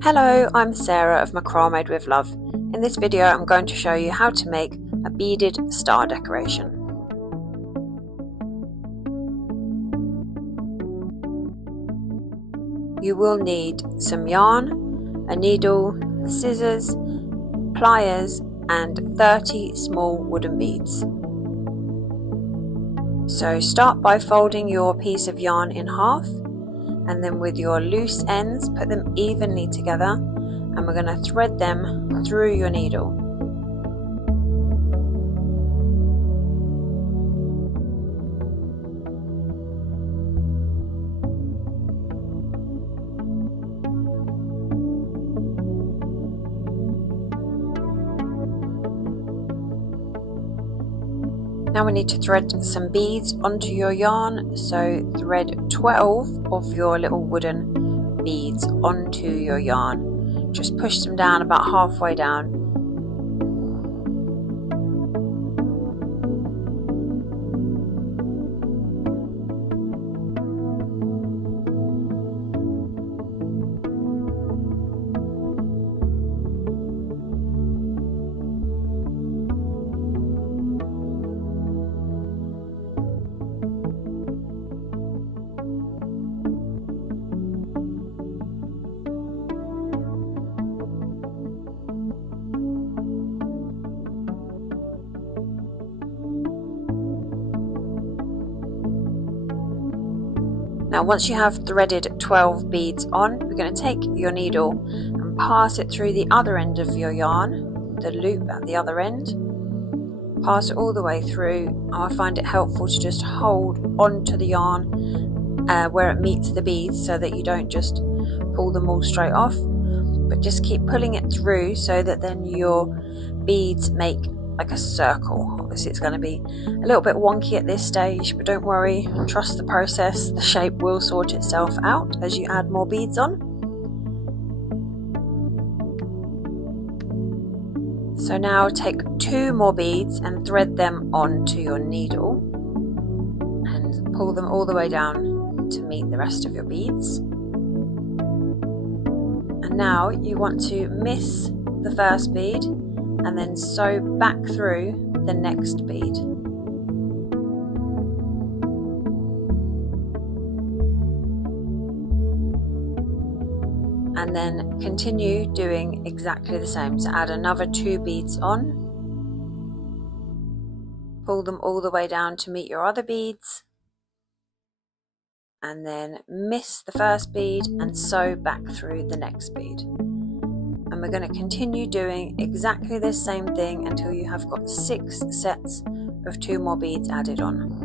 Hello, I'm Sarah of Macra-Made with Love. In this video I'm going to show you how to make a beaded star decoration. You will need some yarn, a needle, scissors, pliers and 30 small wooden beads. So start by folding your piece of yarn in half, and then with your loose ends put them evenly together, and we're going to thread them through your needle. Now we need to thread some beads onto your yarn, so thread 12 of your little wooden beads onto your yarn. Just push them down about halfway down. Now once you have threaded 12 beads on, we're going to take your needle and pass it through the other end of your yarn, the loop at the other end. Pass it all the way through. I find it helpful to just hold onto the yarn where it meets the beads so that you don't just pull them all straight off, but just keep pulling it through so that then your beads make like a circle. Obviously it's going to be a little bit wonky at this stage, but don't worry, trust the process, the shape will sort itself out as you add more beads on. So now take 2 more beads and thread them onto your needle and pull them all the way down to meet the rest of your beads. And now you want to miss the first bead and then sew back through the next bead. And then continue doing exactly the same. So add another 2 beads on, pull them all the way down to meet your other beads, and then miss the first bead and sew back through the next bead. And we're going to continue doing exactly the same thing until you have got 6 sets of 2 more beads added on.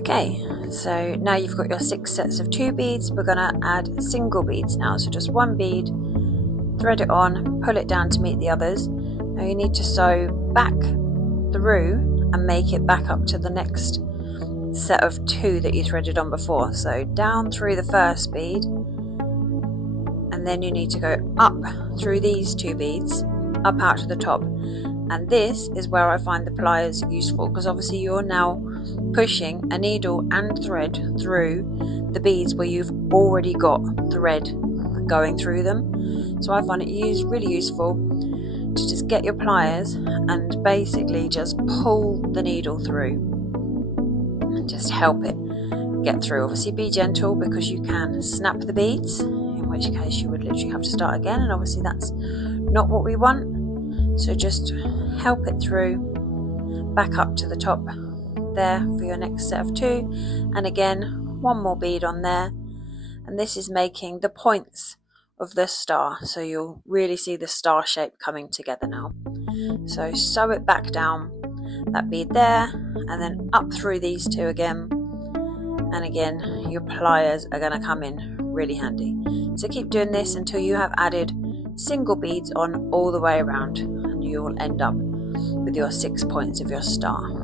Okay, so now you've got your 6 sets of 2 beads, we're going to add single beads now. So just 1 bead, thread it on, pull it down to meet the others. Now you need to sew back through and make it back up to the next set of 2 that you threaded on before. So down through the first bead, and then you need to go up through these 2 beads, up out to the top. And this is where I find the pliers useful, because obviously you're now pushing a needle and thread through the beads where you've already got thread going through them. So I find it really useful to just get your pliers and basically just pull the needle through and just help it get through. Obviously be gentle, because you can snap the beads, in which case you would literally have to start again, and obviously that's not what we want. So just help it through, back up to the top there for your next set of 2, and again 1 more bead on there, and this is making the points of the star, so you'll really see the star shape coming together now. So sew it back down, that bead there, and then up through these 2 again, and again your pliers are going to come in really handy. So keep doing this until you have added single beads on all the way around, and you will end up with your 6 points of your star.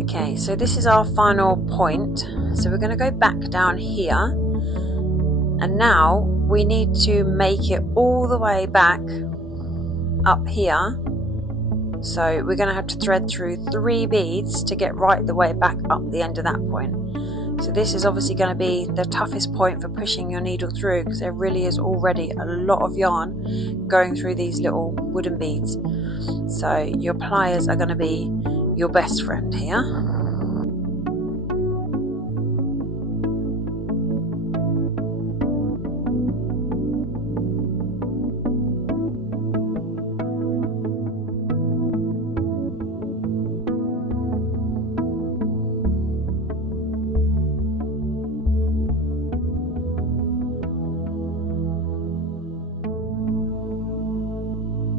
Okay, so this is our final point, so we're going to go back down here, and now we need to make it all the way back up here. So we're going to have to thread through 3 beads to get right the way back up the end of that point. So this is obviously going to be the toughest point for pushing your needle through, because there really is already a lot of yarn going through these little wooden beads. So your pliers are going to be your best friend here.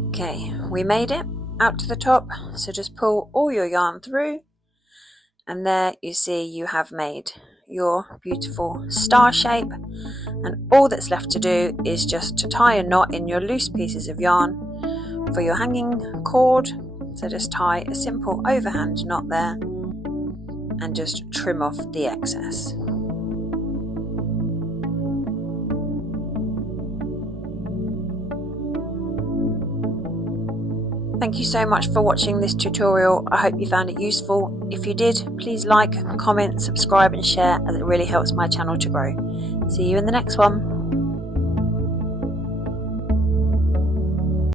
Okay, we made it out to the top, so just pull all your yarn through, and there you see you have made your beautiful star shape, and all that's left to do is just to tie a knot in your loose pieces of yarn for your hanging cord. So just tie a simple overhand knot there and just trim off the excess. Thank you so much for watching this tutorial. I hope you found it useful. If you did, please like, comment, subscribe and share, as it really helps my channel to grow. See you in the next one.